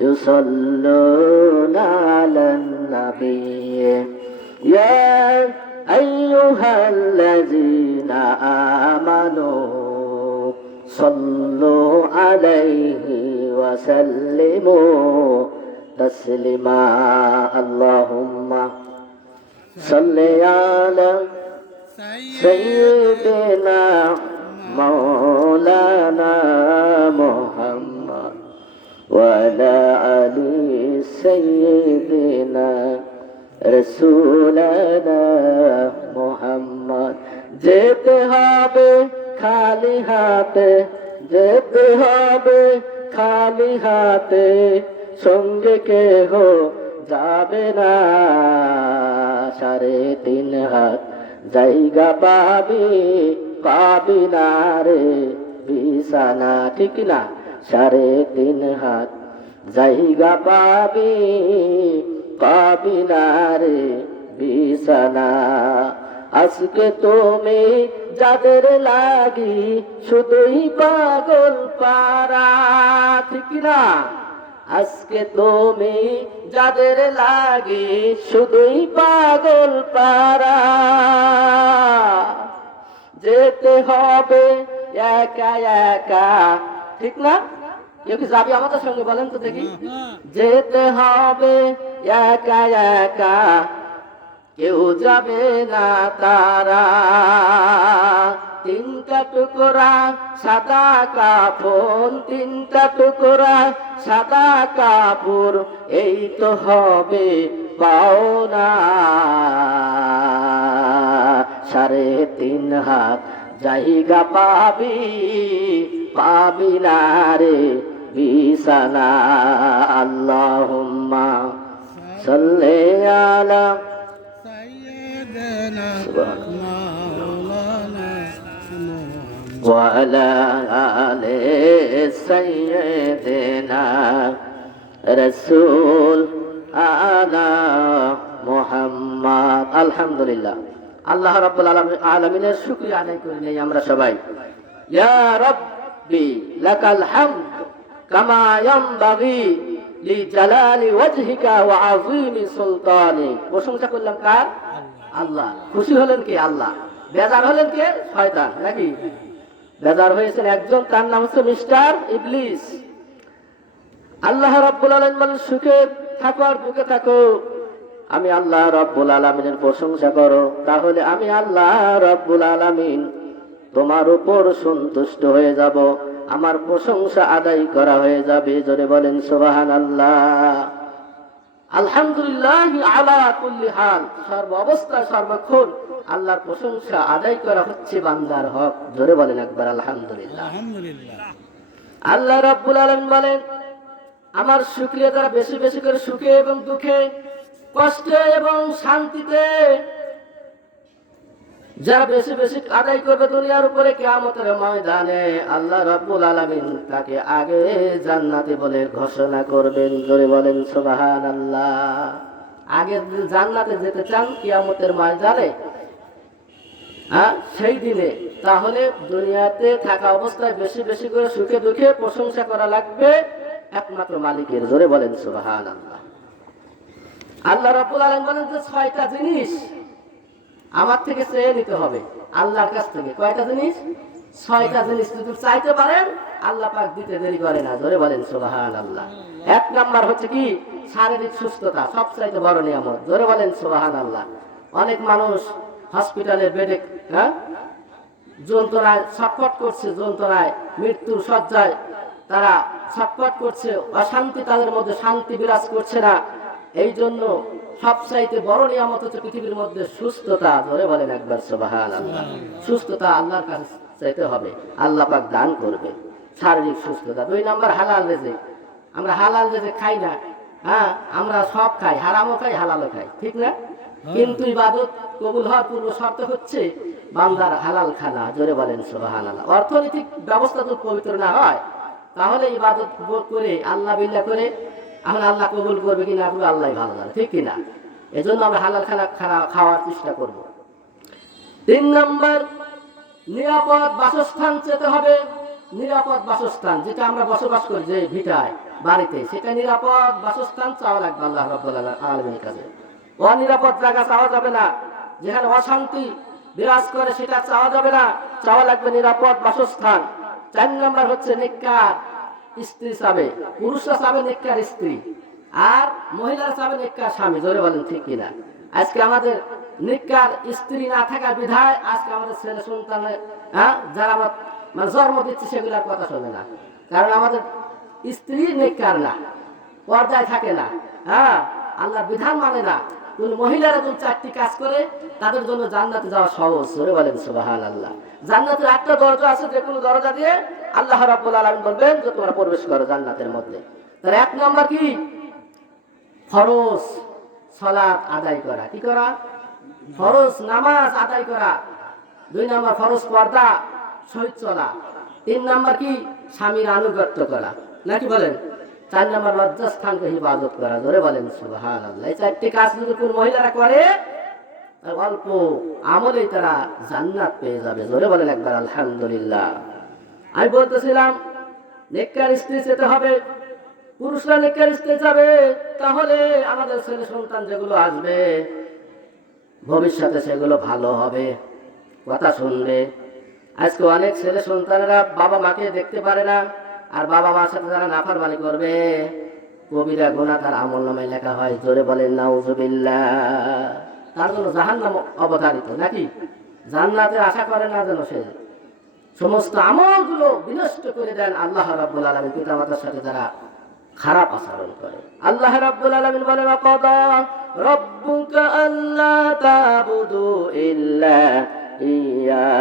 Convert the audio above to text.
يصلون على النبي يا أيها الذين آمنوا صلوا عليه وسلموا تسليما اللهم صل على سيدنا مولانا محمد وعلى آل سيدنا رسولنا محمد যেতে হবে খালি হাতে যেতে হবে খালি হাতে সঙ্গে কেহ যাবে না 3.5 হাত জায়গা পাবি পাবি না রে বিছানা ঠিক না 3.5 হাত জায়গা পাবি পাবি না রে বিছানা আজকে তুমি যাদের লাগি শুধুই পাগল পারা ঠিক না আজকে তুমি যাদের লাগি শুধুই পাগল পারা যেতে হবে একা একা ঠিক না কেউ কি যাবি আমাদের সঙ্গে বলেন তো দেখি যেতে হবে একা একা কেউ যাবে না তারা 3টা টুকরা সাদা কাপড় 3টা টুকরা সাদা কাপড় এই তো হবে পাওনা 3.5 হাত জায়গা পাবি পাবি না রে বিছানা আল্লাহুম্মা সাল্লি আলা وعلى آل سيدنا رسول آلا محمد الحمد لله আল্লাহ রাব্বুল আলামিনের শুকরিয়া আদায় করে নেই আমরা সবাই ইয়া রাব্বি লাকাল হামদ কামা ইয়ানবাগি লিজালালি ওয়াজহিকা ওয়া আযীমি সুলতানি প্রশংসা করলাম কার আল্লাহ খুশি হলেন কে আল্লাহ বেজার হলেন কে শয়তান নাকি বেজার হয়েছেন একজন তার নাম হচ্ছে মিস্টার ইবলিস আল্লাহ রাব্বুল আলামিন সুখে থাকো আর দুঃখে থাকো আমি আল্লাহ রাব্বুল আলামিনের প্রশংসা করো তাহলে আমি আল্লাহ রাব্বুল আলামিন তোমার উপর সন্তুষ্ট হয়ে যাব আমার প্রশংসা আদায় করা হয়ে যাবে জোরে বলেন সুবহানাল্লাহ আলহামদুলিল্লাহ আলা কুল্লি হাল সর্ব অবস্থায় সর্বক্ষণ আল্লাহর প্রশংসা আদায় করা হচ্ছে বান্দার হক জোরে বলেন একবার আলহামদুলিল্লাহ আল্লাহ রাব্বুল আলামিন বলেন আমার শুকরিয়া যারা বেশি বেশি করে সুখে এবং দুঃখে কষ্টে এবং শান্তিতে যারা বেশি বেশি আদায় করবে দুনিয়ার উপরে কিয়ামতের ময়দানে আল্লাহ রাব্বুল আলামিন তাকে আগে জান্নাতি বলে ঘোষণা করবেন জোরে বলেন সুবহানাল্লাহ আগে জান্নাতে যেতে চান কিয়ামতের ময়দানে সেই দিনে তাহলে দুনিয়াতে থাকা অবস্থায় বেশি বেশি করে সুখে দুঃখে প্রশংসা করা লাগবে একমাত্র মালিকের জোরে বলেন সুবহানাল্লাহ আল্লাহ রাব্বুল আলামিন বলেন যে 6টা জিনিস আমার থেকে চেয়ে নিতে হবে আল্লাহর কাছ থেকে কয়টা জিনিস 6টা জিনিস যদি চাইতে পারেন আল্লাহ পাক দিতে দেরি করে না জোরে বলেন সুবহানাল্লাহ 1 নাম্বার হচ্ছে কি শারীরিক সুস্থতা সবচেয়ে বড় নিয়ামত জোরে বলেন সুবহানাল্লাহ অনেক মানুষ হসপিটালের বেডে যন্ত্রণায় ছটফট করছে যন্ত্রণায় মৃত্যুর শয্যায় তারা ছটফট করছে অশান্তি তাদের মধ্যে শান্তি বিরাজ করছে না এই জন্য সবচাইতে বড় নিয়ামত হচ্ছে পৃথিবীর মধ্যে সুস্থতা ধরে বলেন একবার সুবহানাল্লাহ সুস্থতা আল্লাহর কাছে চাইতে হবে আল্লাহ পাক দান করবে শারীরিক সুস্থতা 2 নাম্বার হালাল রিজিক আমরা হালাল রিজিক খাই না আমরা সব খাই হারামও খাই হালালও খাই ঠিক না কিন্তু ইবাদত কবুল হওয়ার পূর্ব শর্ত হচ্ছে বান্দার হালাল খানা জোরে বলেন সুবহানাল্লাহ অর্থনৈতিক ব্যবস্থা যদি পবিত্র না হয় তাহলে ইবাদত করে আল্লাহ বিল্লাহ করে এখন আল্লাহ কবুল করবে কিনা পুরো আল্লাহ ভালো জানে ঠিক কিনা এজন্য আমরা হালাল খানা খাওয়ার চেষ্টা করব 3 নাম্বার নিরাপদ বাসস্থান চেতে হবে নিরাপদ বাসস্থান যেটা আমরা বসবাস করি যে ভিটায় বাড়িতে, সেটা নিরাপদ বাসস্থান চাওয়া লাগবে আল্লাহ রাব্বুল আলামিনের কাছে। অনিরাপদ জায়গা চাওয়া যাবে না, যেখানে অশান্তি বিরাজ করে সেটা চাওয়া যাবে না, চাওয়া লাগবে নিরাপদ বাসস্থান। 4 নম্বর হচ্ছে নেককার স্ত্রী চাবে, পুরুষরা চাবে নেককার স্ত্রী, আর মহিলারা চাবে নেককার স্বামী। জোরে বলেন ঠিক কিনা? আজকে আমাদের নেককার স্ত্রী না থাকার বিধায় আজকে আমাদের ছেলে সন্তান যারা আমার মানে জন্ম দিচ্ছে সেগুলোর কথা শোনে না, কারণ আমাদের স্ত্রী নেককার না, পর্দায় থাকে না, আল্লাহর বিধান মানে না। কোন মহিলারা কোন 4টি কাজ করে তাদের জন্য জান্নাতে যাওয়া সহজ। জোরে বলেন সুবহানাল্লাহ। জান্নাতের 8টা দরজা আছে, যে কোনো দরজা দিয়ে আল্লাহ রাব্বুল আলামিন বলবেন যে তোমরা প্রবেশ করো জান্নাতের মধ্যে। তার 1 নাম্বার কি? ফরজ সালাত আদায় করা। কি করা? ফরজ নামাজ আদায় করা। 2 নাম্বার ফরজ পর্দা সহিত চলা। 3 নাম্বার কি? স্বামীর আনুগত্য করা, নাকি বলেন? 4 নাম্বার লজ্জাস্থানকে ইবাদত করা। জোরে বলেন সুবহানাল্লাহ। এই 4টি কাজ যদি কোন মহিলারা করে অল্প আমলেই তারা জান্নাত পেয়ে যাবে। জোরে বলেন একবার আলহামদুলিল্লাহ। আমি বলতেছিলাম নেককার স্ত্রী যেতে হবে, পুরুষরা নেককার স্ত্রী যাবে, তাহলে আমাদের ছেলে সন্তান যেগুলো আসবে ভবিষ্যতে সেগুলো ভালো হবে, কথা শুনবে। আজকে অনেক ছেলে সন্তানেরা বাবা মাকে দেখতে পারে না, আর বাবা মার সাথে যারা নাফরমানি করবে কবিরা গুনাহ তার আমলনামায় লেখা হয়। জোরে বলেন নাউজুবিল্লাহ। তার জন্য জাহান্নাম অবধারিত, নাকি? জান্নাতের আশা করে না যেন সে সমস্ত আমলগুলো বিনষ্ট করে দেন আল্লাহ রাব্বুল আলামিন পিতামাতার সাথে যারা খারাপ আচরণ করে। আল্লাহ রাব্বুল আলামিন বলেন ওয়াকাদা রাব্বুকা আল্লা তা'বুদু ইল্লা ইয়া